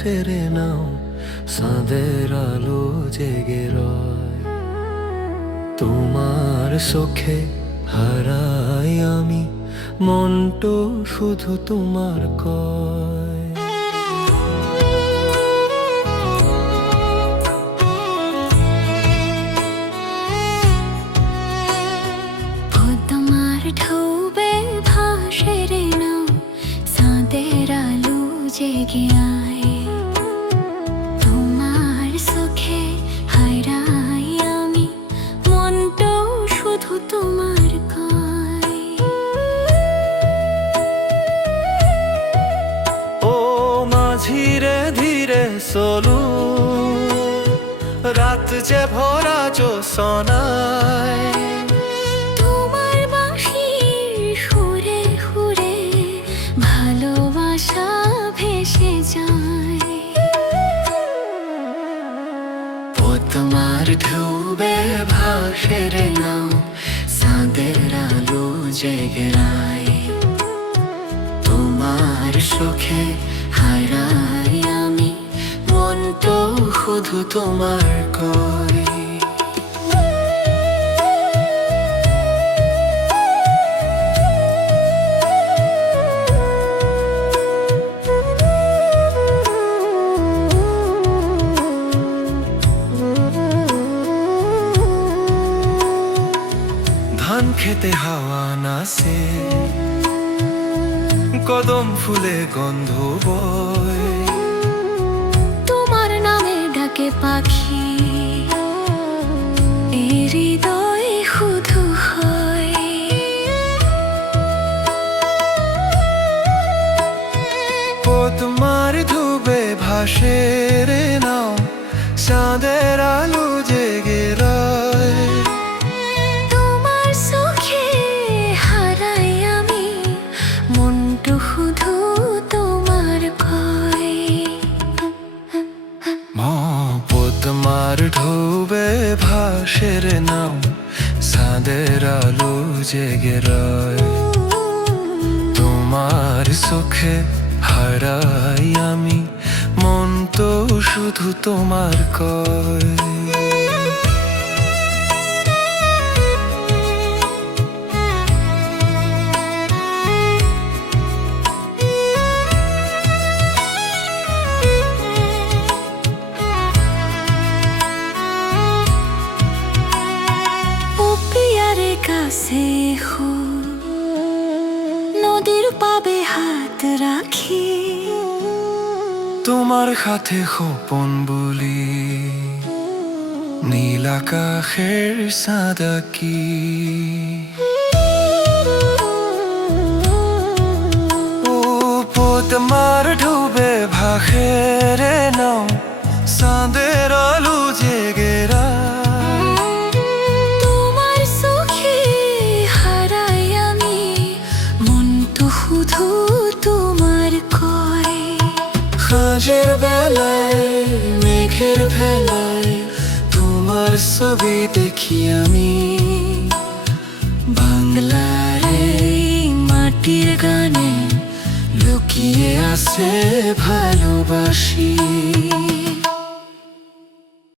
সেরে নাও, চাঁদের আলো জেগে রয়। তোমার চোখে হারাই আমি, মনটো শুধু তোমার কয়। তোমার ঢৌবে ভাসে রে নাও, চাঁদের আলো জেগে আয়। তোমার চোখে হারাই আমি, মনটো শুধু তোমার কয়। ও মাঝিরে ধীরে চলু, রাত যে ভরা জোছনায়। তোমার বাঁশির সুরে সুরে ভালোবাসা ভেসে যায়। ও তোমার ঢৌবে ভাসে রে নাও, চাঁদের আলো জেগে রায়। তোমার চোখে হারাই আমি, মনটো শুধু তোমার কয়। ধান খেতে হাওয়া নাচে, কদম ফুলে গন্ধ বয়। তোমার নামে ডাকে পাখি, এই হৃদয় শুধু হয়। ও তোমার ধুবে ভাসে রে নাও, চাঁদের আলো জেগে রয়। তোমার চোখে হারাই আমি, মনটো শুধু তোমার কয়। ও তোমার ঢৌবে ভাসে রে নাও, চাঁদের আলো জেগে রয়। তোমার চোখে হারাই আমি, মন তো শুধু তোমার কয়। কাছে নদীর পাবে হাত রাখি, তোমার হাতে খোপন বলি, নীল আকাশের চাঁদ কি। ও তোমার ডুবে ভাসে রে নাও, চাঁদের আলো জেগে শুধু তোমার কয়। সাঁঝের বেলায় মেঘের ভেলায় তোমার ছবি দেখি আমি, বাংলার এই মাটির গানে লুকিয়ে আছে ভালোবাসি।